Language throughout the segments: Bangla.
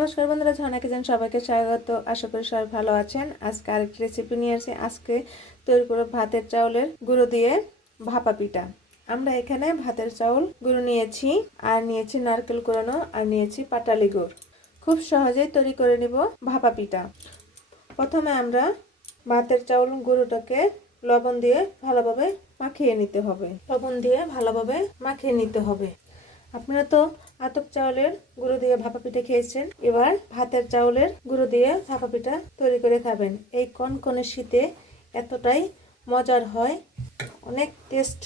নমস্কার বন্ধুরা, ঝর্ণা কিচেন সবাইকে স্বাগত। আশা করি সবাই ভালো আছেন। আজকে আরেকটি রেসিপি নিয়ে আসি। আজকে তৈরি করব ভাতের চাউলের গুঁড়ো দিয়ে ভাপা পিঠা। আমরা এখানে ভাতের চাউল গুঁড়ো নিয়েছি, আর নিয়েছি নারকেল কোরানো, আর নিয়েছি পাটালি গুড়। খুব সহজেই তৈরি করে নিব ভাপা পিঠা। প্রথমে আমরা ভাতের চাউল গুঁড়োটাকে লবণ দিয়ে ভালোভাবে মাখিয়ে নিতে হবে। আপনারা তো আতপ চাউলের গুঁড়ো দিয়ে ভাপা পিঠা খেয়েছেন, এবার ভাতের চাউলের গুঁড়ো দিয়ে ভাপা পিঠা তৈরি করে খাবেন। এই কনকনে শীতে এতটাই মজার হয়, অনেক টেস্ট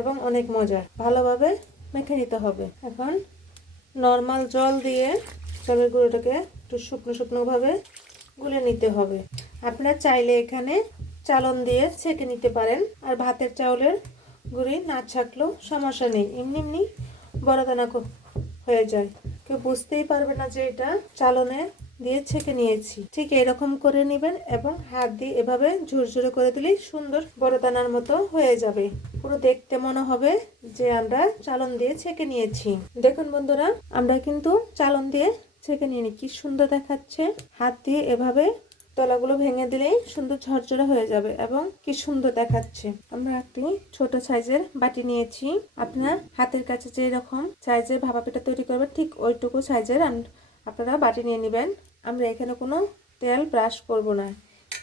এবং অনেক মজার। ভালোভাবে মেখে নিতে হবে। এখন নর্মাল জল দিয়ে চাউলের গুঁড়োটাকে একটু শুকনো শুকনোভাবে গুলে নিতে হবে। আপনারা চাইলে এখানে চালন দিয়ে ছেঁকে নিতে পারেন, আর ভাতের চাউলের গুঁড়ি না ছাকলেও সমস্যা নেই, এমনি এমনি বড় দানা হয়ে যায়। কেউ বুঝতেই পারবে না যে এটা চালনে দিয়ে ছেঁকে নিয়েছি। ঠিক এরকম করে নেবেন এবং হাত দিয়ে এভাবে ঝুরঝুরে করে দিলেই সুন্দর বড় দানার মতো হয়ে যাবে। পুরো দেখতে মনে হবে যে আমরা চালন দিয়ে ছেঁকে নিয়েছি। দেখুন বন্ধুরা, আমরা কিন্তু চালন দিয়ে ছেঁকে নিয়ে কি সুন্দর দেখাচ্ছে। হাত দিয়ে এভাবে তলাগুলো ভেঙে দিলেই সুন্দর ঝরঝরে হয়ে যাবে এবং কি সুন্দর দেখাচ্ছে। আমরা একটি ছোট সাইজের বাটি নিয়েছি। আপনার হাতের কাছে যে রকম সাইজের ভাপা পিঠা তৈরি করবে ঠিক ওইটুকু সাইজের আপনারা বাটি নিয়ে নেবেন। আমরা এখানে কোনো তেল ব্রাশ করব না,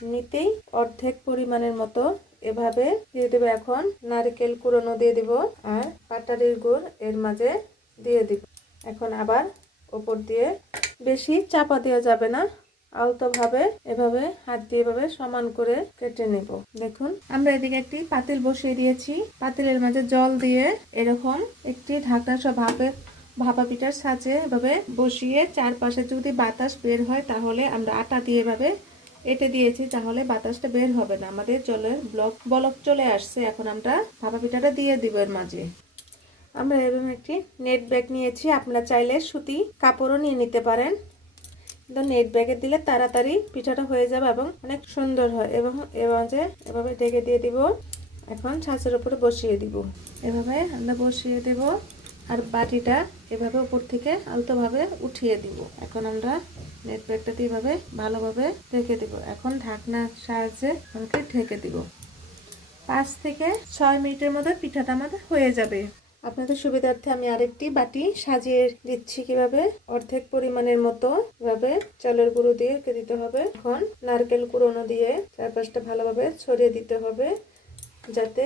এমনিতেই অর্ধেক পরিমাণের মতো এভাবে দিয়ে দেবো। এখন নারকেল কুড়ানো দিয়ে দিব, আর পাটালির গুড় এর মাঝে দিয়ে দিব। এখন আবার উপর দিয়ে বেশি চাপা দেওয়া যাবে না, আলতোভাবে এভাবে হাত দিয়ে এভাবে সমান করে কেটে নেব। দেখুন, আমরা এদিকে একটি পাতিল বসিয়ে দিয়েছি। পাতিলের মাঝে জল দিয়ে এরকম একটি ঢাকনা সহ ভাপা পিঠার সাজে এভাবে বসিয়ে চারপাশে যদি বাতাস বের হয় তাহলে আমরা আটা দিয়ে এভাবে এঁটে দিয়েছি, তাহলে বাতাসটা বের হবে না। আমাদের জলের বলক চলে আসছে। এখন আমরা ভাপা পিঠাটা দিয়ে দিব এর মাঝে। আমরা এরকম একটি নেট ব্যাগ নিয়েছি। আপনারা চাইলে সুতি কাপড়ও নিয়ে নিতে পারেন, কিন্তু নেট ব্যাগে দিলে তাড়াতাড়ি পিঠাটা হয়ে যাবে এবং অনেক সুন্দর হয়। এবং এভাবে ঢেকে দিয়ে দিব। এখন ছাঁচের উপরে বসিয়ে দিব। এভাবে আমরা বসিয়ে দেব, আর বাটিটা এভাবে উপর থেকে আলতোভাবে উঠিয়ে দিব। এখন আমরা নেট ব্যাগটা দিয়ে এভাবে ভালোভাবে ঢেকে দিব। এখন ঢাকনার সাহায্যে আমাকে ঢেকে দিব। 5 থেকে 6 মিনিটের মধ্যে পিঠাটা আমাদের হয়ে যাবে। আপনাদের সুবিধার্থে আমি আরেকটি বাটি সাজিয়ে দিচ্ছি কিভাবে। অর্ধেক পরিমাণের মতো এভাবে চালের গুঁড়ো দিয়ে দিতে হবে। এখন নারকেল কুড়ানো দিয়ে চারপাশটা ভালোভাবে ছড়িয়ে দিতে হবে, যাতে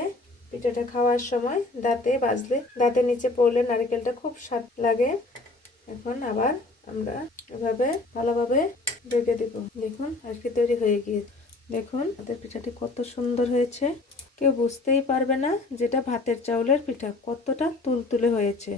পিঠাটা খাওয়ার সময় দাঁতের নিচে পড়লে নারকেলটা খুব স্বাদ লাগে। এখন আবার আমরা এভাবে ভালোভাবে ঢেকে দিব। দেখুন, আজকে তৈরি হয়ে গিয়েছে। দেখুন আমাদের পিঠাটি কত সুন্দর হয়েছে। কেউ বুঝতেই পারবে না যেটা ভাতের চাউলের পিঠা, কতটা তুলতুলে হয়েছে।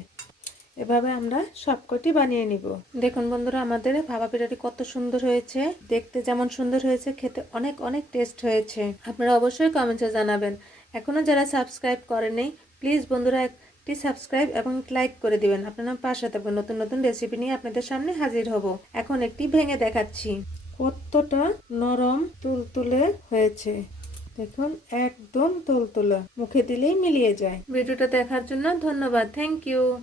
এভাবে আমরা সবকটি বানিয়ে নিব। দেখুন বন্ধুরা, আমাদের ভাপা পিঠাটি কত সুন্দর হয়েছে। দেখতে যেমন সুন্দর হয়েছে, খেতে অনেক অনেক টেস্ট হয়েছে। আপনারা অবশ্যই কমেন্টে জানাবেন। এখনো যারা সাবস্ক্রাইব করেননি, প্লিজ বন্ধুরা একটি সাবস্ক্রাইব এবং লাইক করে দিবেন। আপনারা পাশে থাকবেন, নতুন নতুন রেসিপি নিয়ে আপনাদের সামনে হাজির হব। এখন একটি ভেঙে দেখাচ্ছি কতটা নরম তুলতুলে হয়েছে। দেখুন, একদম তুলতুলে, মুখে দিলেই মিলিয়ে যায়। ভিডিওটা দেখার জন্য ধন্যবাদ। Thank you.